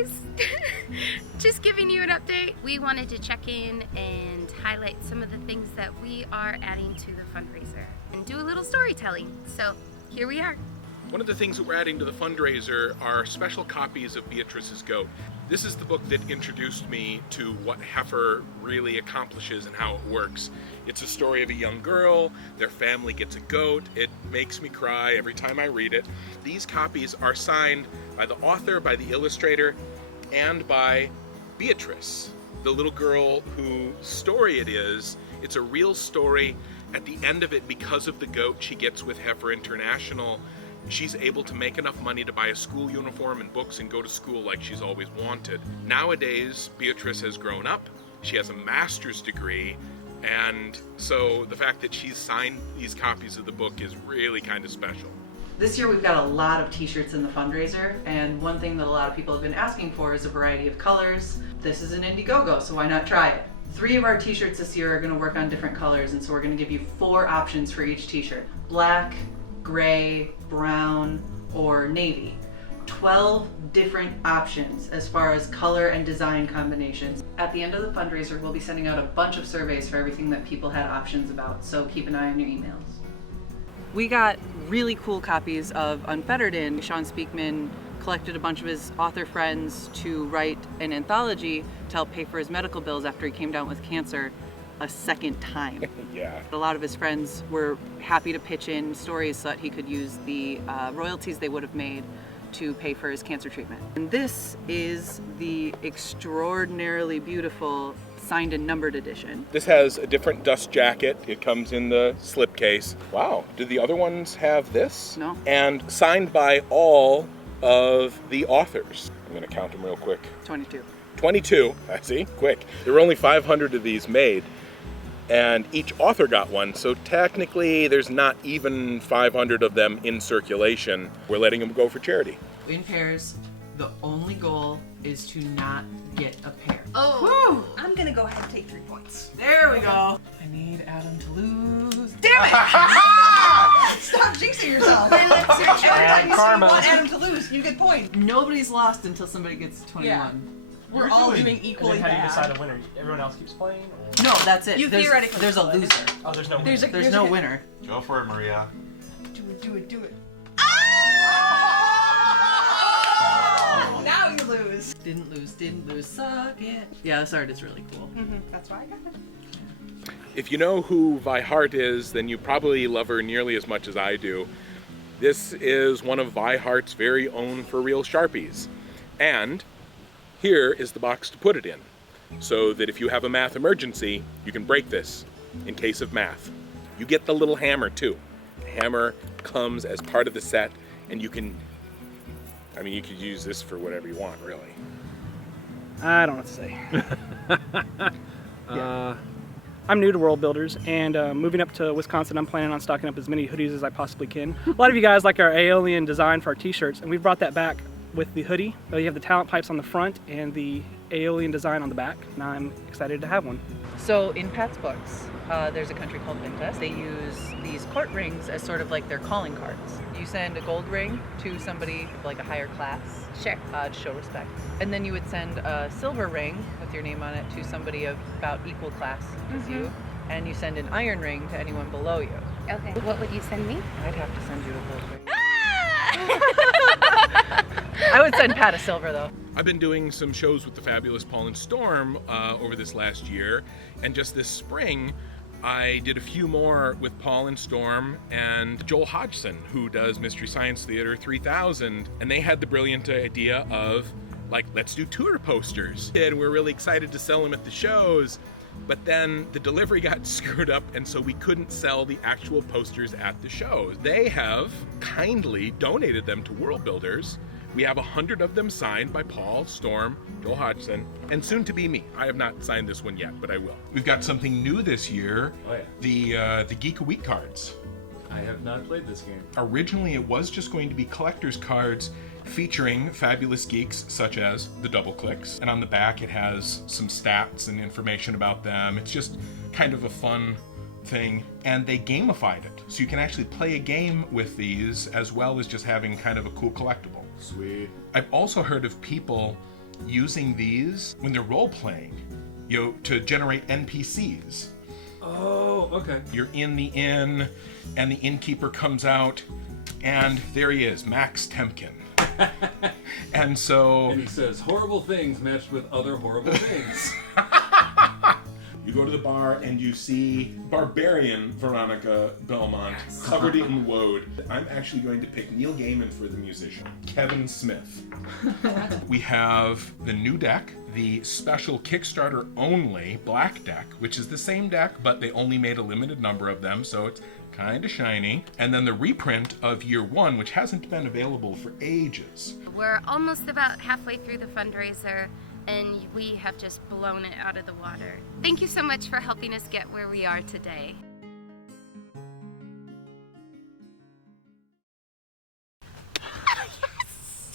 guys! Just giving you an update. We wanted to check in and highlight some of the things that we are adding to the fundraiser and do a little storytelling. So here we are. One of the things that we're adding to the fundraiser are special copies of Beatrice's Goat. This is the book that introduced me to what heifer really accomplishes and how it works. It's a story of a young girl, their family gets a goat. It makes me cry every time I read it. These copies are signed by the author, by the illustrator, and by Beatrice, the little girl whose story it is. It's a real story. At the end of it, because of the goat she gets with Heifer International, she's able to make enough money to buy a school uniform and books and go to school like she's always wanted. Nowadays, Beatrice has grown up. She has a master's degree, and so the fact that she's signed these copies of the book is really kind of special. This year we've got a lot of t-shirts in the fundraiser, and one thing that a lot of people have been asking for is a variety of colors. This is an Indiegogo, so why not try it? 3 of our t-shirts this year are going to work on different colors, and so we're going to give you 4 options for each t-shirt. Black, gray, brown, or navy. 12 different options as far as color and design combinations. At the end of the fundraiser, we'll be sending out a bunch of surveys for everything that people had options about, so keep an eye on your emails. We got really cool copies of Unfettered in. Sean Speakman collected a bunch of his author friends to write an anthology to help pay for his medical bills after he came down with cancer a second time. Yeah. A lot of his friends were happy to pitch in stories so that he could use the royalties they would have made to pay for his cancer treatment. And this is the extraordinarily beautiful signed and numbered edition. This has a different dust jacket. It comes in the slipcase. Wow, did the other ones have this? No. And signed by all of the authors. I'm gonna count them real quick. 22. 22, I see, quick. There were only 500 of these made, and each author got one, so technically there's not even 500 of them in circulation. We're letting them go for charity. In pairs, the only goal is to not get a pair. Oh, whew. I'm gonna go ahead and take 3 points. There we go. I need Adam to lose. Damn it! Stop jinxing yourself. Every time you say you want Adam to lose, you get points. Nobody's lost until somebody gets 21. Yeah. We're all doing equally and then how do you bad. decide a winner? Everyone else keeps playing? Or? No, that's it. You theoretically there's a split. loser. Oh, there's no winner. There's no winner. Go for it, Maria. Do it. Now you lose. Didn't lose, suck it. Yeah, this art is really cool. That's why I got it. If you know who Vi Hart is, then you probably love her nearly as much as I do. This is one of Vi Hart's very own for real Sharpies. And here is the box to put it in, so that if you have a math emergency, you can break this in case of math. You get the little hammer too. The hammer comes as part of the set, and you can, you could use this for whatever you want, really. I don't know what to say. I'm new to World Builders, and moving up to Wisconsin, I'm planning on stocking up as many hoodies as I possibly can. A lot of you guys like our Aeolian design for our t-shirts, and we've brought that back with the hoodie. You have the talent pipes on the front and the Aeolian design on the back, and I'm excited to have one. So in Pat's books, there's a country called Vintas. They use these court rings as sort of like their calling cards. You send a gold ring to somebody of like a higher class, Sure. to show respect. And then you would send a silver ring with your name on it to somebody of about equal class as you. And you send an iron ring to anyone below you. Okay. What would you send me? I'd have to send you a gold ring. I would send Pat a silver though. I've been doing some shows with the fabulous Paul and Storm over this last year, and just this spring I did a few more with Paul and Storm and Joel Hodgson, who does Mystery Science Theater 3000, and they had the brilliant idea of, let's do tour posters. And we're really excited to sell them at the shows, but then the delivery got screwed up, and so we couldn't sell the actual posters at the shows. They have kindly donated them to World Builders. We have 100 of them signed by Paul, Storm, Joel Hodgson, and soon to be me. I have not signed this one yet, but I will. We've got something new this year. Oh yeah. The Geek a Week cards. I have not played this game. Originally, it was just going to be collector's cards featuring fabulous geeks such as the Double Clicks. And on the back, it has some stats and information about them. It's just kind of a fun thing. And they gamified it. So you can actually play a game with these as well as just having kind of a cool collectible. Sweet. I've also heard of people using these when they're role playing, to generate NPCs. Oh, okay. You're in the inn, and the innkeeper comes out, and there he is, Max Temkin. And so... And he says horrible things matched with other horrible things. You go to the bar and you see barbarian Veronica Belmont covered in woad. I'm actually going to pick Neil Gaiman for the musician, Kevin Smith. We have the new deck, the special Kickstarter only black deck, which is the same deck, but they only made a limited number of them, so it's kind of shiny. And then the reprint of Year One, which hasn't been available for ages. We're almost about halfway through the fundraiser, and we have just blown it out of the water. Thank you so much for helping us get where we are today.